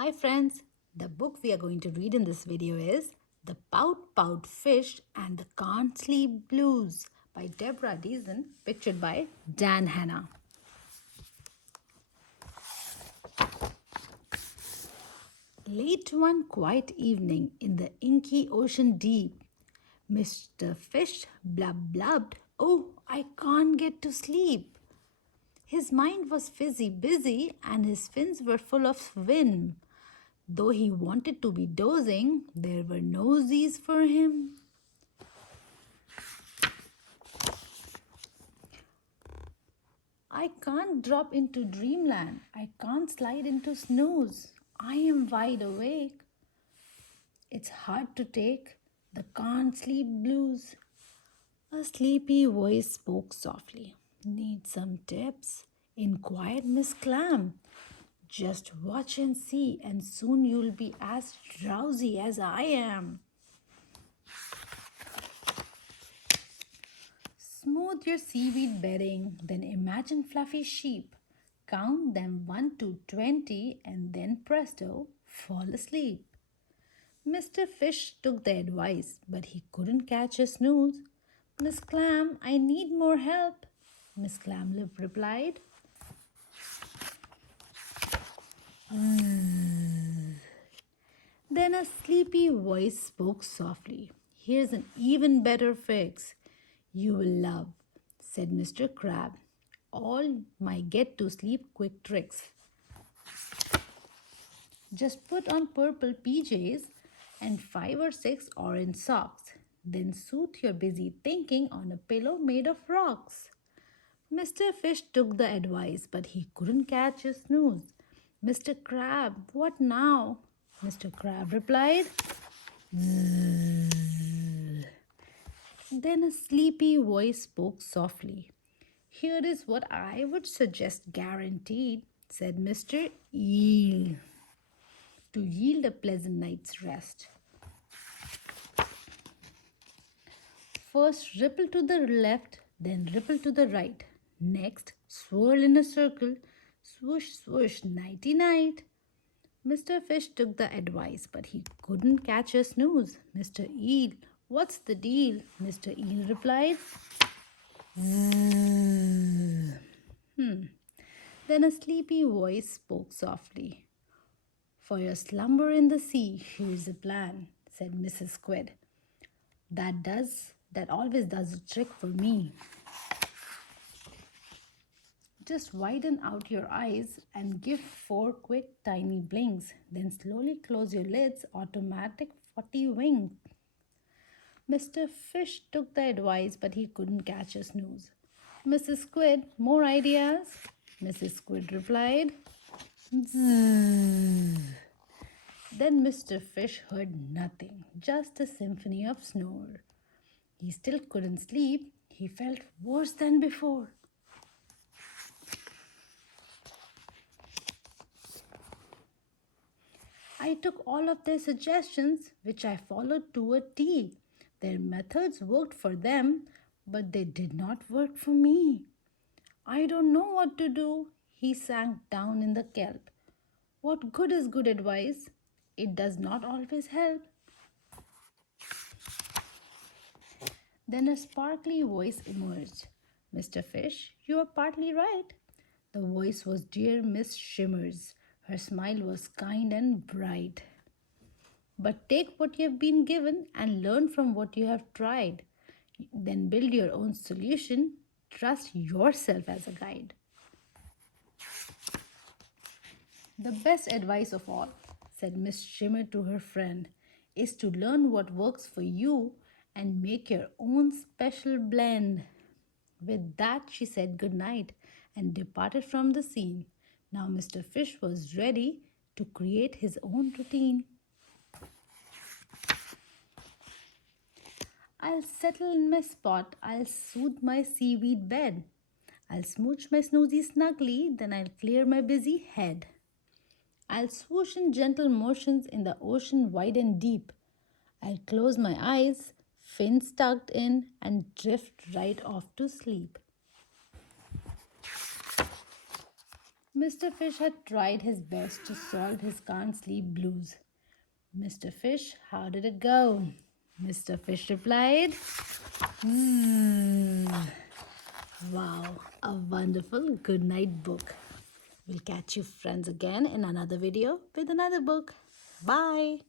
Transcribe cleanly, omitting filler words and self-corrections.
Hi friends, the book we are going to read in this video is The Pout Pout Fish and the Can't Sleep Blues by Deborah Deason, pictured by Dan Hanna. Late one quiet evening in the inky ocean deep, Mr. Fish blubbed, "Oh, I can't get to sleep." His mind was busy, and his fins were full of wind. Though he wanted to be dozing, there were no Z's for him. I can't drop into dreamland. I can't slide into snooze. I am wide awake. It's hard to take the can't sleep blues. A sleepy voice spoke softly. Need some tips? Inquired Miss Clam. Just watch and see, and soon you'll be as drowsy as I am. Smooth your seaweed bedding, then imagine fluffy sheep. Count them 1 to 20 and then presto, fall asleep. Mr. Fish took the advice, but he couldn't catch a snooze. Miss Clam, I need more help, Miss Clamlip replied. Then a sleepy voice spoke softly. Here's an even better fix. You will love, said Mr. Crab, all my get to sleep quick tricks. Just put on purple PJs and 5 or 6 orange socks. Then soothe your busy thinking on a pillow made of rocks. Mr. Fish took the advice, but he couldn't catch a snooze. Mr. Crab, what now? Mr. Crab replied. Then a sleepy voice spoke softly. Here is what I would suggest guaranteed, said Mr. Eel, to yield a pleasant night's rest. First ripple to the left, then ripple to the right. Next, swirl in a circle, swoosh, swoosh, nighty night. Mr. Fish took the advice, but he couldn't catch a snooze. Mr. Eel, what's the deal? Mr. Eel replied. Then a sleepy voice spoke softly. For your slumber in the sea, here's a plan, said Mrs. Squid. That always does a trick for me. Just widen out your eyes and give 4 quick tiny blinks. Then slowly close your lids, automatic 40 wink. Mr. Fish took the advice, but he couldn't catch a snooze. Mrs. Squid, more ideas? Mrs. Squid replied. Zzz. Then Mr. Fish heard nothing, just a symphony of snore. He still couldn't sleep. He felt worse than before. I took all of their suggestions, which I followed to a T. Their methods worked for them, but they did not work for me. I don't know what to do. He sank down in the kelp. What good is good advice? It does not always help. Then a sparkly voice emerged. Mr. Fish, you are partly right. The voice was dear Miss Shimmers. Her smile was kind and bright. But take what you have been given and learn from what you have tried. Then build your own solution. Trust yourself as a guide. The best advice of all, said Miss Shimmer to her friend, is to learn what works for you and make your own special blend. With that, she said good night and departed from the scene. Now Mr. Fish was ready to create his own routine. I'll settle in my spot. I'll soothe my seaweed bed. I'll smooch my snoozy snugly, then I'll clear my busy head. I'll swoosh in gentle motions in the ocean wide and deep. I'll close my eyes, fins tucked in, and drift right off to sleep. Mr. Fish had tried his best to solve his can't sleep blues. Mr. Fish, how did it go? Mr. Fish replied, "Hmm, wow, a wonderful good night book." We'll catch you friends again in another video with another book. Bye.